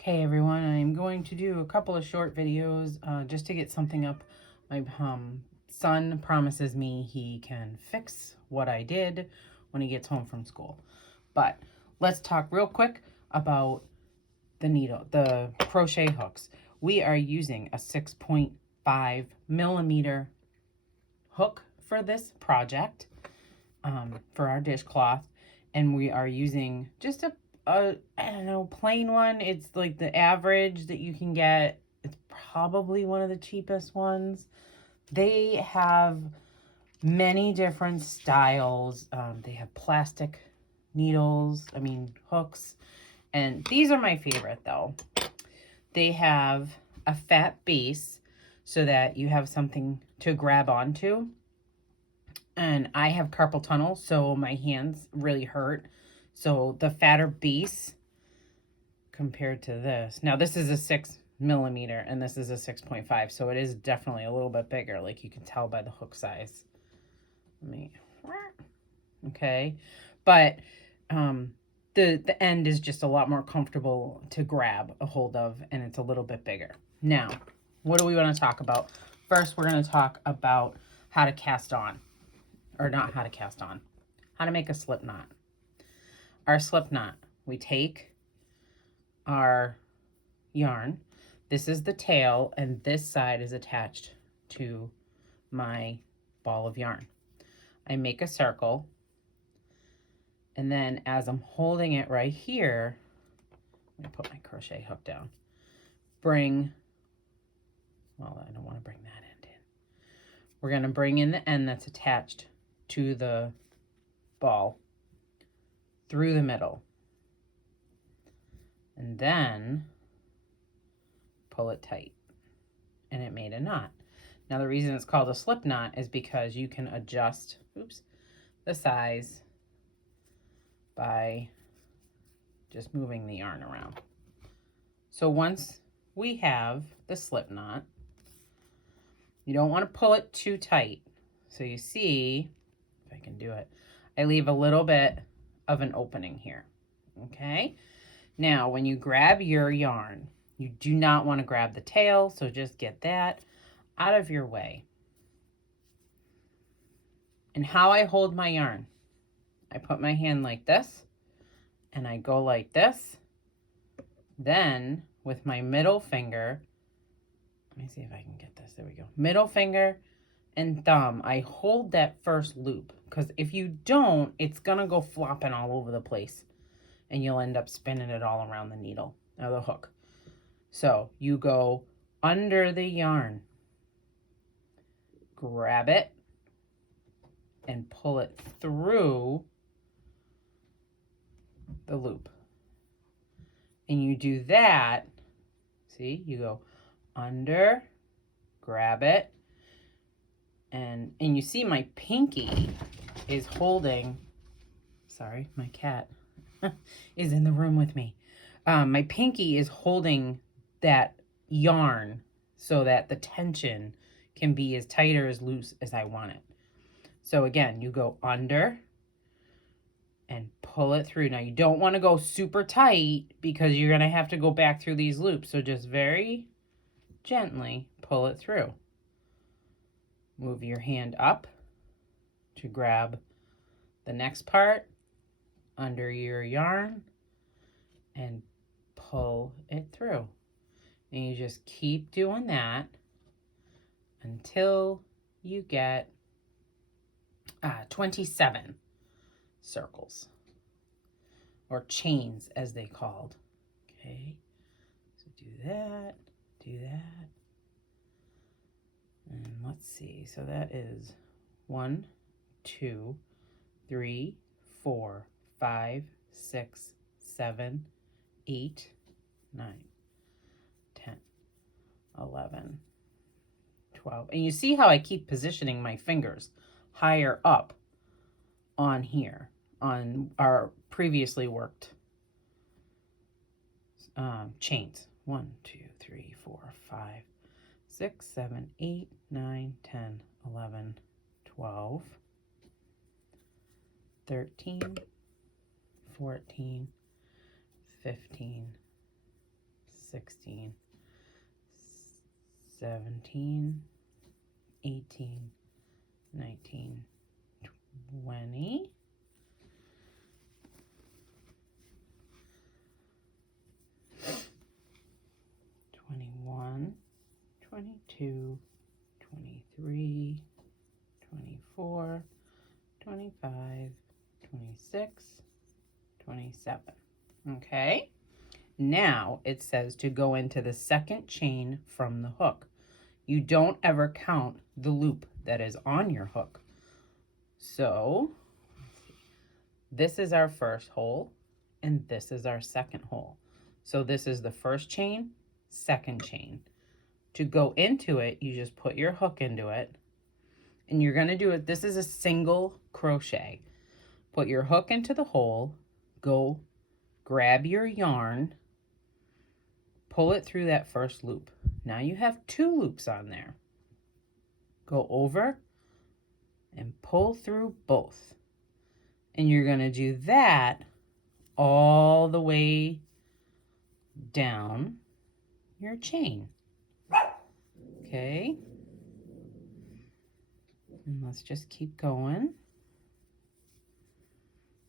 Okay, everyone, I'm going to do a couple of short videos just to get something up. My son promises me he can fix what I did when he gets home from school. But let's talk real quick about the crochet hooks. We are using a 6.5 millimeter hook for this project for our dishcloth, and we are using just a I don't know, plain one. It's like the average that you can get. It's probably one of the cheapest ones. They have many different styles. They have plastic needles, hooks, and these are my favorite though. They have a fat base so that you have something to grab onto. And I have carpal tunnel, so my hands really hurt. So the fatter base compared to this. Now this is a 6 millimeter and this is a 6.5. So it is definitely a little bit bigger. Like you can tell by the hook size. Okay. But the end is just a lot more comfortable to grab a hold of, and it's a little bit bigger. Now, what do we want to talk about? First, we're going to talk about how to cast on. Or not how to cast on. How to make a slip knot. Our slip knot, we take our yarn. This is the tail, and this side is attached to my ball of yarn. I make a circle, and then as I'm holding it right here, I'm going to put my crochet hook down. I don't want to bring that end in. We're going to bring in the end that's attached to the ball through the middle, and then pull it tight, and it made a knot. Now the reason it's called a slip knot is because you can adjust the size by just moving the yarn around. So once we have the slip knot, you don't want to pull it too tight. So you see, if I can do it, I leave a little bit of an opening here. Okay. Now, when you grab your yarn, you do not want to grab the tail, so just get that out of your way. And how I hold my yarn, I put my hand like this, and I go like this. Then, with my middle finger, let me see if I can get this. There we go. Middle finger and thumb, I hold that first loop, because if you don't, it's going to go flopping all over the place, and you'll end up spinning it all around the needle or the hook. So you go under the yarn, grab it, and pull it through the loop. And you do that, see, you go under, grab it, and you see my pinky is holding, sorry, my cat is in the room with me. My pinky is holding that yarn so that the tension can be as tight or as loose as I want it. So again, you go under and pull it through. Now you don't want to go super tight because you're going to have to go back through these loops. So just very gently pull it through. Move your hand up to grab the next part under your yarn and pull it through. And you just keep doing that until you get 27 circles, or chains as they called. Okay, so do that, and let's see. So that is 1, 2, 3, 4, 5, 6, 7, 8, 9, 10, 11, 12. And you see how I keep positioning my fingers higher up on here, on our previously worked chains. 1, 2, 3, 4, 5, 6, 7, 8, 9, 10, 11, 12, 13, 14, 15, 16, 17, 18, 19, 20, 21, 22, 23, 24, 25, 26, 27. Okay? Now it says to go into the second chain from the hook. You don't ever count the loop that is on your hook. So this is our first hole and this is our second hole. So this is the first chain, second chain. To go into it, you just put your hook into it and you're going to do it. This is a single crochet. Put your hook into the hole, go grab your yarn, pull it through that first loop. Now you have 2 loops on there. Go over and pull through both. And you're going to do that all the way down your chain. Okay. And let's just keep going.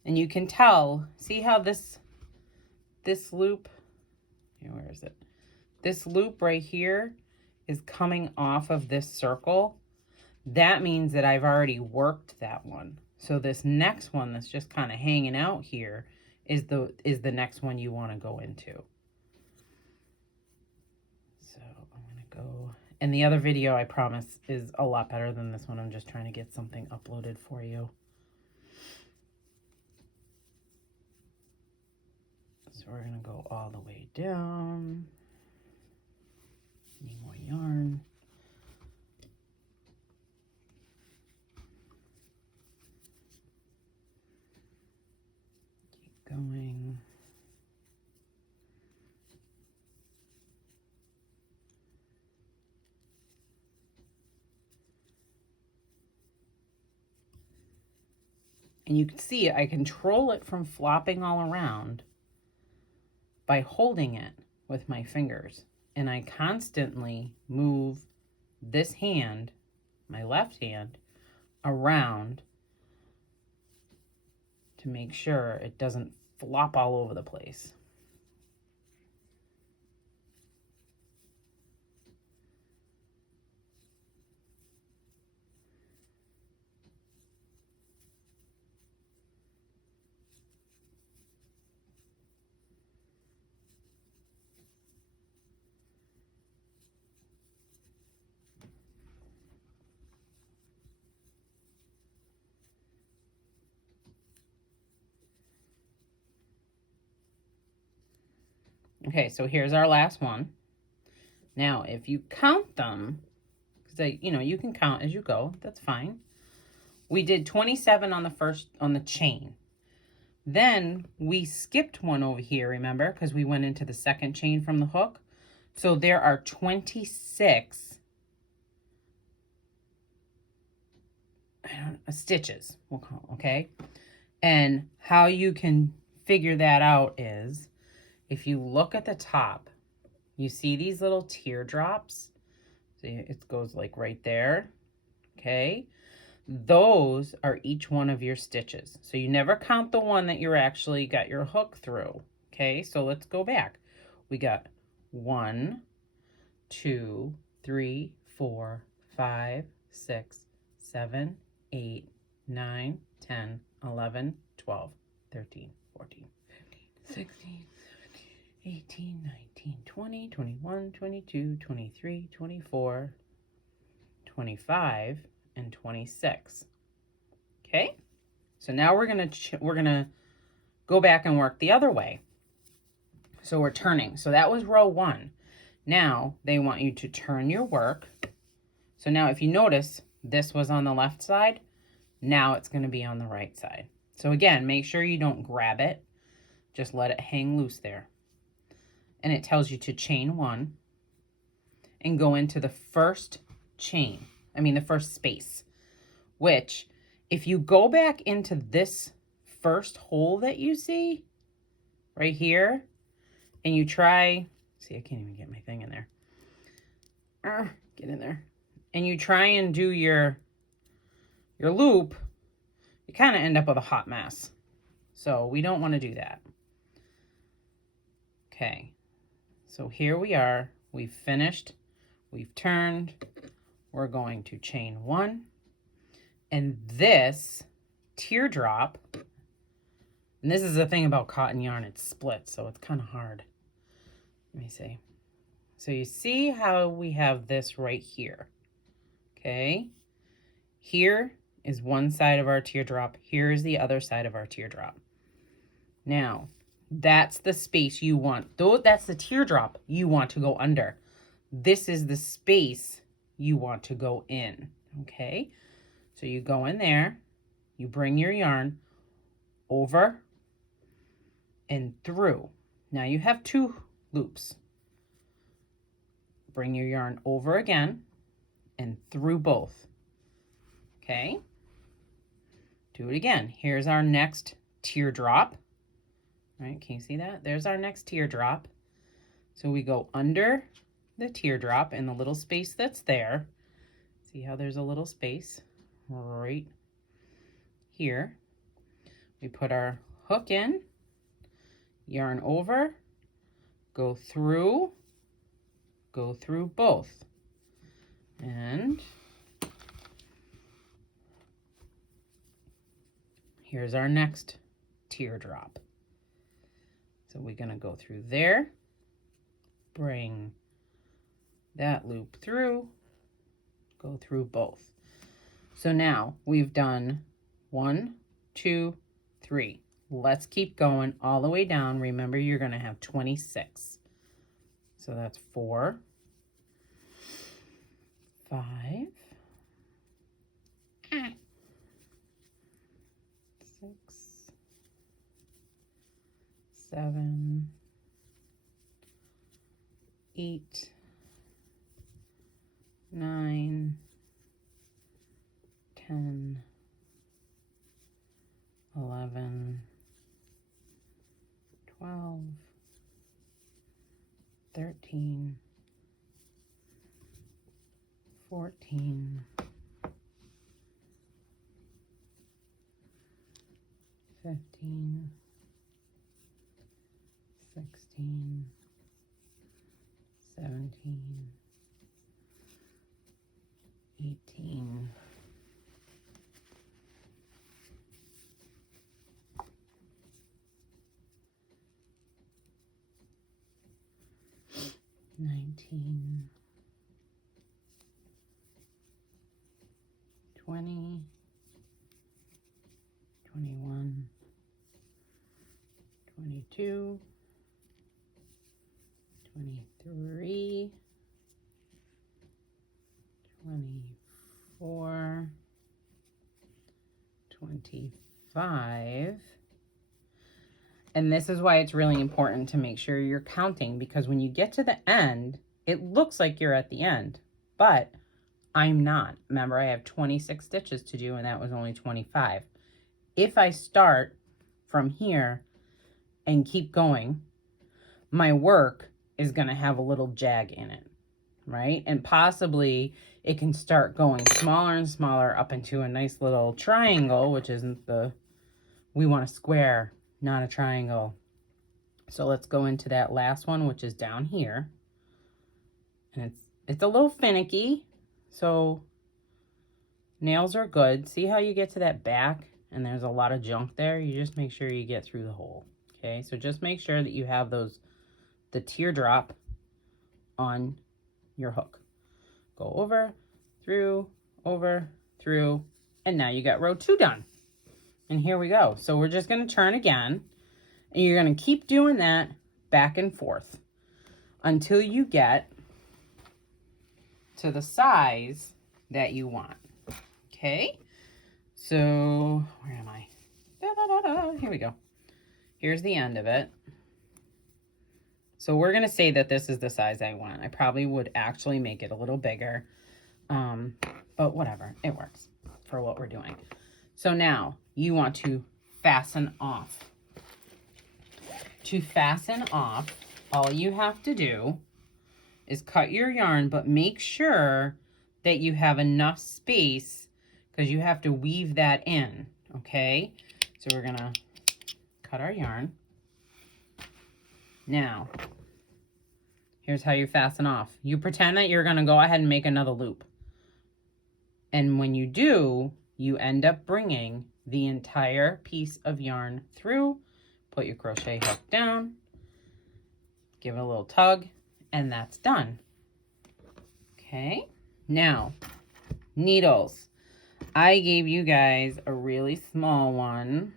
And you can tell, see how this loop, where is it? This loop right here is coming off of this circle. That means that I've already worked that one. So this next one that's just kind of hanging out here is the next one you want to go into. So I'm going to go, and the other video I promise is a lot better than this one. I'm just trying to get something uploaded for you. So we're going to go all the way down. Need more yarn. Keep going. And you can see I control it from flopping all around by holding it with my fingers. And I constantly move this hand, my left hand, around to make sure it doesn't flop all over the place. Okay, so here's our last one. Now, if you count them, because you can count as you go, that's fine. We did 27 on the chain. Then we skipped one over here, remember, because we went into the second chain from the hook. So there are 26 stitches, we'll call them, okay? And how you can figure that out is, if you look at the top, you see these little teardrops. See, it goes like right there, okay? Those are each one of your stitches. So you never count the one that you're actually got your hook through, okay? So let's go back. We got 1, 2, 3, 4, 5, 6, 7, 8, 9, 10, 11, 12, 13, 14, 15, 16, 18, 19, 20, 21, 22, 23, 24, 25, and 26. Okay? So now we're going to go back and work the other way. So we're turning. So that was row 1. Now they want you to turn your work. So now if you notice, this was on the left side. Now it's going to be on the right side. So again, make sure you don't grab it. Just let it hang loose there. And it tells you to chain 1 and go into the first chain. The first space, which if you go back into this first hole that you see right here, and you try See, I can't even get my thing in there. Get in there. And you try and do your loop, you kind of end up with a hot mess. So we don't want to do that. Okay, so here we are. We've finished. We've turned. We're going to chain 1. And this teardrop, and this is the thing about cotton yarn, it's split, so it's kind of hard. Let me see. So you see how we have this right here, okay? Here is one side of our teardrop. Here is the other side of our teardrop. Now, that's the space you want. Though that's the teardrop you want to go under. This is the space you want to go in, okay? So you go in there, you bring your yarn over and through. Now you have 2 loops. Bring your yarn over again and through both. Okay? Do it again. Here's our next teardrop. Right? Can you see that? There's our next teardrop. So we go under the teardrop in the little space that's there. See how there's a little space right here. We put our hook in, yarn over, go through both. And here's our next teardrop. So we're going to go through there, bring that loop through, go through both. So now we've done 1, 2, 3. Let's keep going all the way down. Remember, you're going to have 26. So that's 4, 5, 6, 7, 8, 9, 10, 11, 12, 13, 14, 15, 16, 17, 18, 19, 20, 21, 22, 23, 24, 25. And this is why it's really important to make sure you're counting, because when you get to the end, it looks like you're at the end, but I'm not. Remember, I have 26 stitches to do, and that was only 25. If I start from here and keep going, my work is going to have a little jag in it, right? And possibly it can start going smaller and smaller up into a nice little triangle, which isn't we want a square, not a triangle. So let's go into that last one, which is down here. And it's a little finicky, so nails are good. See how you get to that back and there's a lot of junk there? You just make sure you get through the hole. Okay, so just make sure that you have the teardrop on your hook. Go over, through, and now you got row 2 done. And here we go. So we're just going to turn again, and you're going to keep doing that back and forth until you get to the size that you want. Okay, so where am I? Here we go. Here's the end of it. So we're going to say that this is the size I want. I probably would actually make it a little bigger, but whatever, it works for what we're doing. So now you want to fasten off. To fasten off, all you have to do is cut your yarn, but make sure that you have enough space because you have to weave that in, okay? So we're gonna cut our yarn. Now, here's how you fasten off. You pretend that you're gonna go ahead and make another loop. And when you do, you end up bringing the entire piece of yarn through, put your crochet hook down, give it a little tug, and that's done. Okay, now, needles. I gave you guys a really small one.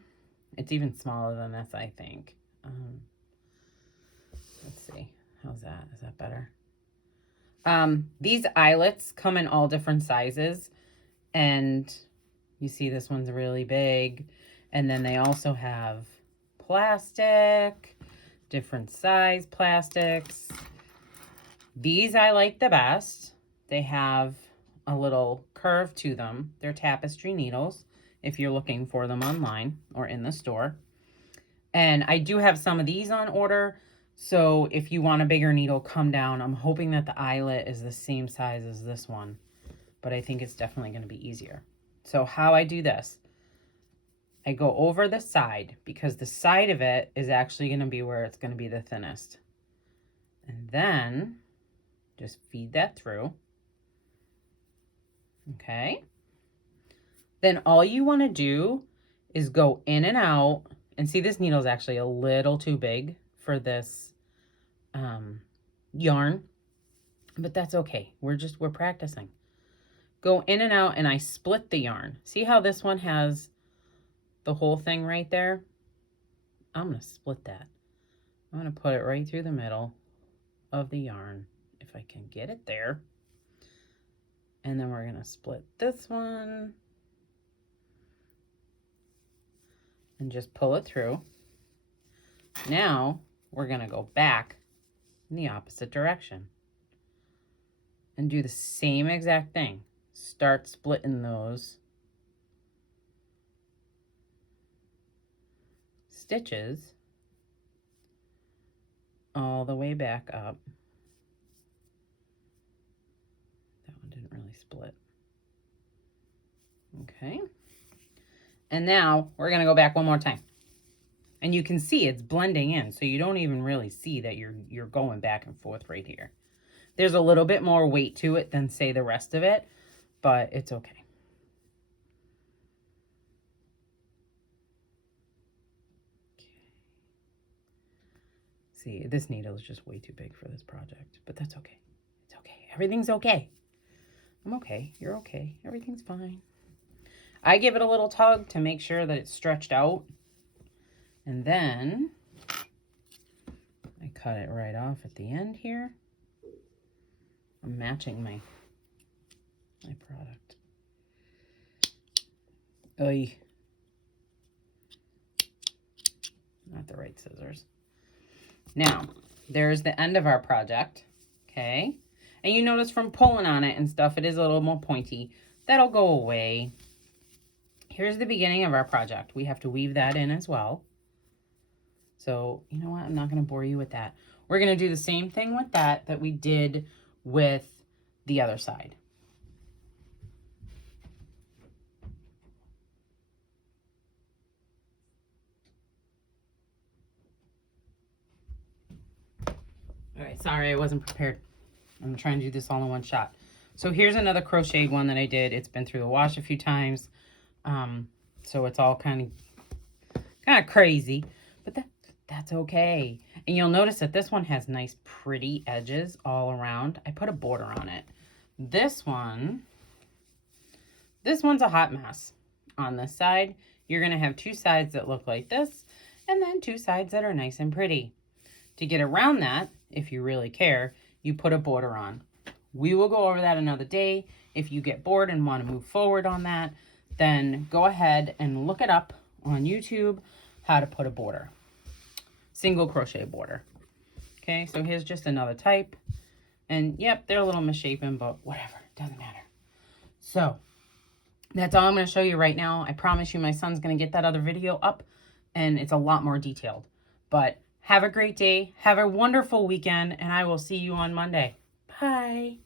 It's even smaller than this, I think. Let's see, how's that? Is that better? These eyelets come in all different sizes, and you see this one's really big, and then they also have plastic, different size plastics. These I like the best. They have a little curve to them. They're tapestry needles if you're looking for them online or in the store. And I do have some of these on order, so if you want a bigger needle, come down. I'm hoping that the eyelet is the same size as this one, but I think it's definitely going to be easier. So how I do this, I go over the side because the side of it is actually going to be where it's going to be the thinnest. And then just feed that through. Okay. Then all you want to do is go in and out. And see, this needle is actually a little too big for this yarn, but that's okay. We're practicing. Go in and out, and I split the yarn. See how this one has the whole thing right there? I'm going to split that. I'm going to put it right through the middle of the yarn, if I can get it there. And then we're going to split this one and just pull it through. Now we're going to go back in the opposite direction and do the same exact thing. Start splitting those stitches all the way back up. That one didn't really split. Okay. And now we're going to go back one more time. And you can see it's blending in, so you don't even really see that you're going back and forth right here. There's a little bit more weight to it than, say, the rest of it, but it's okay. See, this needle is just way too big for this project, but that's okay. It's okay. Everything's okay. I'm okay. You're okay. Everything's fine. I give it a little tug to make sure that it's stretched out. And then I cut it right off at the end here. I'm matching my product. Oy. Not the right scissors. Now, there's the end of our project, okay? And you notice from pulling on it and stuff, it is a little more pointy. That'll go away. Here's the beginning of our project. We have to weave that in as well. So, you know what? I'm not going to bore you with that. We're going to do the same thing with that we did with the other side. All right, sorry, I wasn't prepared. I'm trying to do this all in one shot. So here's another crocheted one that I did. It's been through the wash a few times. So it's all kind of crazy, but that's okay. And you'll notice that this one has nice pretty edges all around. I put a border on it. This one's a hot mess. On this side, you're going to have two sides that look like this, and then two sides that are nice and pretty. To get around that, if you really care, you put a border on. We will go over that another day. If you get bored and want to move forward on that, then go ahead and look it up on YouTube, how to put a border. Single crochet border. Okay, so here's just another type. And yep, they're a little misshapen, but whatever, doesn't matter. So that's all I'm going to show you right now. I promise you my son's going to get that other video up, and it's a lot more detailed. But Have a great day. Have a wonderful weekend, and I will see you on Monday. Bye.